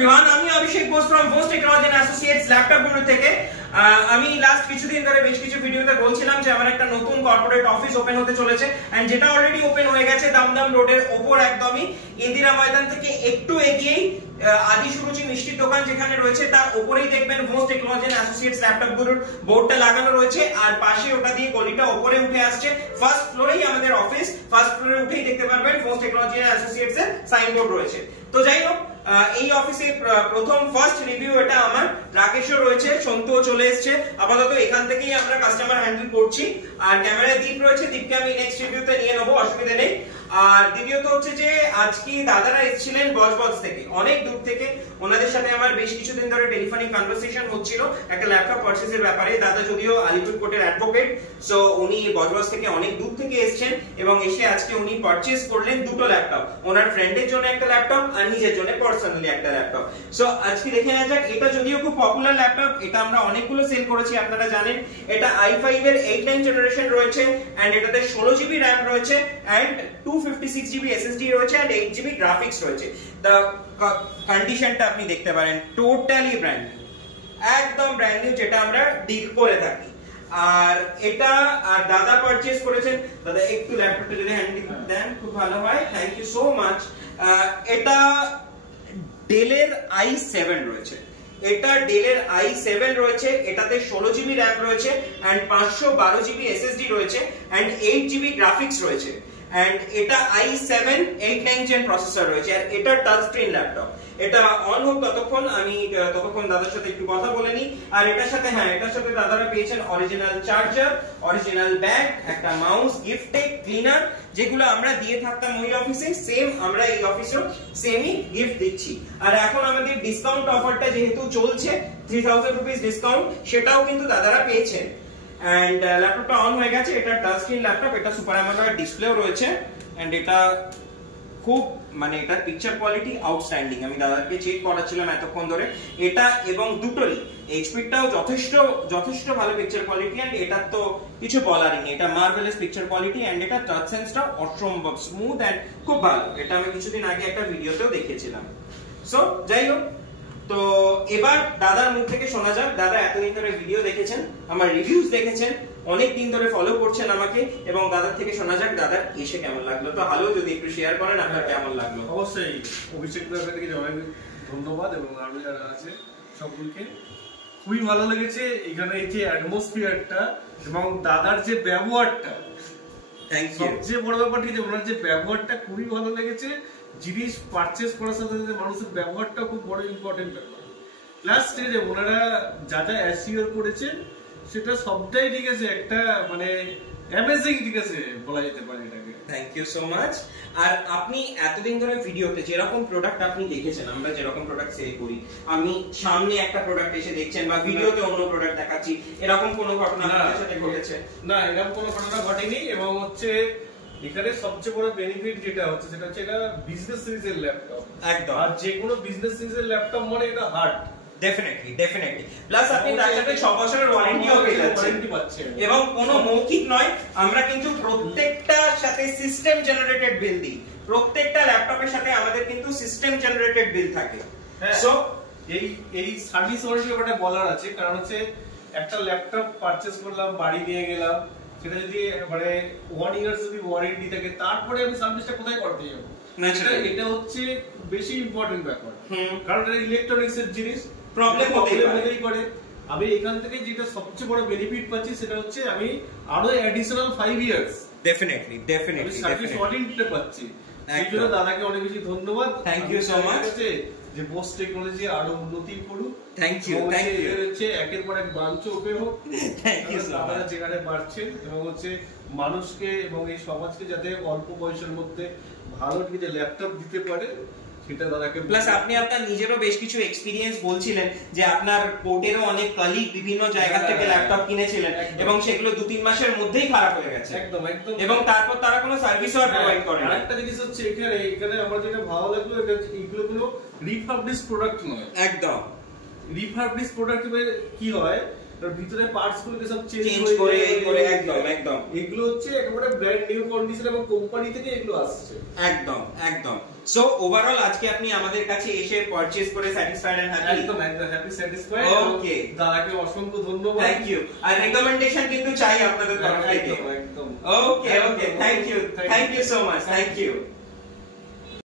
Everyone, আমি Abhishek Bose from Bose technology and associates laptop guru থেকে। আমি লাস্ট কিছুদিন ধরে বেশ কিছু ভিডিওতে বলছিলাম যে আমার একটা নতুন কর্পোরেট অফিস ওপেন হতে চলেছে, এন্ড যেটা অলরেডি ওপেন হয়ে গেছে দমদম রোডের ওপর, একদমই ইন্দিরা ময়দান থেকে একটু এগিয়েই আদি সুরুচি মিষ্টির দোকান যেখানে রয়েছে তার উপরেই দেখবেন Bose technology and associates laptop গুরুর বোর্ডটা লাগানো রয়েছে, আর পাশে ওটা দিয়ে গলিটা উপরে উঠে আসছে। ফার্স্ট ফ্লোরেই আমাদের অফিস, ফার্স্ট ফ্লোরে উঠেই দেখতে পারবেন বোস টেকনোলজি এন্ড অ্যাসোসিয়েটস এর সাইনবোর্ড রয়েছে। তো যাই হোক, এই অফিসে প্রথম ফার্স্ট রিভিউ এটা আমার। রাকেশও রয়েছে, সন্তুও চলে এসেছে। আপাতত এখান থেকেই আমরা কাস্টমার হ্যান্ডেল করছি, আর ক্যামেরায় দীপ রয়েছে, দীপকে আমি নেক্সট রিভিউতে নিয়ে নেবো, অসুবিধা নেই। আর দ্বিতীয়ত হচ্ছে যে আজকে দাদারা এসেছিলেন বজবজ থেকে, অনেক দূর থেকে। ওনাদের সাথে আমার বেশ কিছুদিন ধরে টেলিফোনিক কনভারসেশন হচ্ছিল একটা ল্যাপটপ পারচেজের ব্যাপারে। দাদা যদিও আলিপুর কোর্টের অ্যাডভোকেট, সো উনি বজবজ থেকে অনেক দূর থেকে এসেছেন এবং এসে আজকে উনি পারচেজ করলেন দুটো ল্যাপটপ, ওনার ফ্রেন্ডের জন্য একটা ল্যাপটপ আর নিজের জন্য পার্সোনালি একটা ল্যাপটপ। সো আজকে দেখে নেওয়া যাক। এটা যদিও খুব পপুলার ল্যাপটপ, এটা আমরা অনেকগুলো সেল করেছি, আপনারা জানেন। এটা i5 এর 8th জেনারেশন রয়েছে, এন্ড এটাতে 16GB RAM রয়েছে, এন্ড 256GB SSD রয়েছে, এন্ড 8GB গ্রাফিক্স রয়েছে। দা কন্ডিশনটা আপনি দেখতে পারেন, টোটালি ব্র্যান্ড নিউ, একদম ব্র্যান্ড নিউ, যেটা আমরা ডিল করে থাকি। আর এটা আর দাদা পারচেজ করেছেন। দাদা একটু ল্যাপটপটা যদি হ্যান্ডি দেন খুব ভালো হয়, থ্যাংক ইউ সো মাচ। এটা ডেলের i7 রয়েছে, এটা ডেলের i7 রয়েছে, এটাতে 16GB RAM রয়েছে, এন্ড 512GB SSD রয়েছে, এন্ড 8GB গ্রাফিক্স রয়েছে, এন্ড এটা i7 8th Gen প্রসেসর রয়েছে, আর এটা টাচ স্ক্রিন ল্যাপটপ। এটা অন হোক ততক্ষণ দাদার সাথে একটু কথা বলে নি। আর এটার সাথে এটার সাথে দাদারা পেয়েছেন অরিজিনাল চার্জার, অরিজিনাল ব্যাগ, একটা মাউস, গিফট টেক, ক্লিনার, যেগুলো আমরা দিয়ে থাকতাম ওই অফিসে, সেম আমরা এই অফিসেও সেমই গিফট দিচ্ছি। আর এখন আমাদের ডিসকাউন্ট অফারটা যেহেতু চলছে, 3000 রুপিস ডিসকাউন্ট, সেটাও কিন্তু দাদারা পেয়েছেন। এন্ড ল্যাপটপটা অন হয়ে গেছে। এটা টাচ স্ক্রিন ল্যাপটপ, এটা সুপার অ্যামোলেড ডিসপ্লেও রয়েছে, এন্ড এটা খুব এটা পিকচার কোয়ালিটি আউটস্ট্যান্ডিং। আমি দাদাকে চেক করাচ্ছিলাম এতক্ষণ ধরে, এটা এবং দুটোরই এইচপিটাও যথেষ্ট ভালো পিকচার কোয়ালিটি, এন্ড এটা তো কিছু বলারই নেই, এটা মার্ভেলাস পিকচার কোয়ালিটি, এন্ড এটা টাচ সেন্সটা অসম্ভব স্মুথ এন্ড খুব ভালো। এটা আমি কিছুদিন আগে একটা ভিডিওতেও দেখেছিলাম। সো যাই হোক, তো এবার দাদার মুখ থেকে শোনা যাক। দাদা এতদিন ধরে ভিডিও দেখেছেন, আমার রিভিউজ দেখেছেন, অনেক দিন ধরে ফলো করছেন আমাকে, এবং দাদার থেকে শোনা যাক দাদার এসে কেমন লাগলো। তো হ্যালো, যদি একটু শেয়ার করেন আপনার কেমন লাগলো। অবশ্যই অভিষেক দাদার থেকে অনেক ধন্যবাদ, এবং আরো যারা আছে সকলকে খুবই ভালো লেগেছে এখানে এই যে অ্যাটমসফিয়ারটা এবং দাদার যে ব্যবহারটা। সবচেয়ে বড় ব্যাপার কি যে ওনার যে ব্যবহারটা খুবই ভালো লেগেছে। জিনিস পারচেজ করার সাথে সাথে মানুষের ব্যবহারটা খুব বড় ইম্পর্টেন্ট ব্যাপার। প্লাস যে ওনারা যা যা অ্যাসিওর করেছেন সেটা সবটাই ঠিক আছে, একটা অ্যামেজিং ঠিক আছে বলা যেতে পারে এটাকে। Thank you so much. আর আপনি এতদিন ধরে ভিডিওতে যেরকম প্রোডাক্ট আপনি দেখেছেন, আমরা যেরকম প্রোডাক্ট সেল করি, আমি সামনে একটা প্রোডাক্ট এসে দেখছেন বা ভিডিওতে অন্য প্রোডাক্ট দেখাচ্ছি, এরকম কোনো ঘটনা আপনার সাথে ঘটেছে? না, এরকম কোনো ঘটনা ঘটেনি। এবং এখানে সবচেয়ে বড় বেনিফিট যেটা হচ্ছে সেটা হচ্ছে এটা বিজনেস সিরিজের ল্যাপটপ। একদম, আর যে কোনো বিজনেস সিরিজের ল্যাপটপ এটা হার্ড। ডেফিনেটলি প্লাস আপনি তার সাথে 6 বছরের ওয়ারেন্টিও পেয়ে যাচ্ছেন, এবং কোনো মৌখিক নয়, আমরা কিন্তু প্রত্যেকটার সাথে সিস্টেম জেনারেটেড বিল দিই। প্রত্যেকটা ল্যাপটপের সাথে আমাদের কিন্তু সিস্টেম জেনারেটেড বিল থাকে। সো এই সার্ভিস ওয়ারেন্টি ব্যাপারটা বলার আছে, কারণ একটা ল্যাপটপ পারচেজ করলাম, বাড়ি নিয়ে গেলাম, সেটা যদি 1 ইয়ার যদি ওয়ারেন্টি থাকে, তারপরে আমি সার্ভিসটা কোথায় করতে যাবো? এটা হচ্ছে বেশি ইম্পর্টেন্ট ব্যাপার, কারণ এটা ইলেকট্রনিক্স এর জিনিস, প্রবলেম হতেই পারে। আমি এখান থেকে যেটা সবচেয়ে বড় বেনিফিট পাচ্ছি সেটা হচ্ছে আমি আরো additional 5 years definitely service warranty পাচ্ছি। এই জন্য দাদাকে অনেক বেশি ধন্যবাদ। Thank you so much. যে বোস টেকনোলজি আরো উন্নতি করুক। থ্যাংক ইউ একের পর এক ব্রাঞ্চ ওপেন হোক। Thank you so much. যেখানে বাড়ছেন এবং মানুষকে এবং এই সমাজকে যাতে অল্প বয়সের মধ্যে ভালো কিছু ল্যাপটপ দিতে পারে, সেটা দাদাকে। প্লাস আপনি আপনার নিজেরও বেশ কিছু এক্সপেরিয়েন্স বলছিলেন যে আপনার কোর্টেরও অনেক কলিগ বিভিন্ন জায়গা থেকে ল্যাপটপ কিনেছিলেন এবং সেগুলো 2-3 মাসের মধ্যেই খারাপ হয়ে গেছে। একদম এবং তারপর তারা কোনো সার্ভিসও প্রোভাইড করে না। আরেকটা জিনিস হচ্ছে এখানে আমার যেটা ভালো লাগলো, এগুলো কোনো রিফার্বিশ প্রোডাক্ট নয়। একদম রিফার্বিশ প্রোডাক্ট কি হয়, তার ভিতরে পার্টস গুলোকে সব চেঞ্জ করে একদম এগুলো হচ্ছে একেবারে ব্র্যান্ড নিউ কন্ডিশন এবং কোম্পানি থেকে এগুলো আসছে। একদম সো ওভারঅল আজকে আপনি আমাদের কাছে এসে পারচেজ করে স্যাটিসফাইড এন্ড হ্যাপি? একদম হ্যাপি স্যাটিসফাইড। ওকে, দাদাকে অসংখ্য ধন্যবাদ। Thank you. আর রেকমেন্ডেশন কিন্তু চাই আপনাদের তরফ থেকে। একদম। Okay, thank you so much, thank you.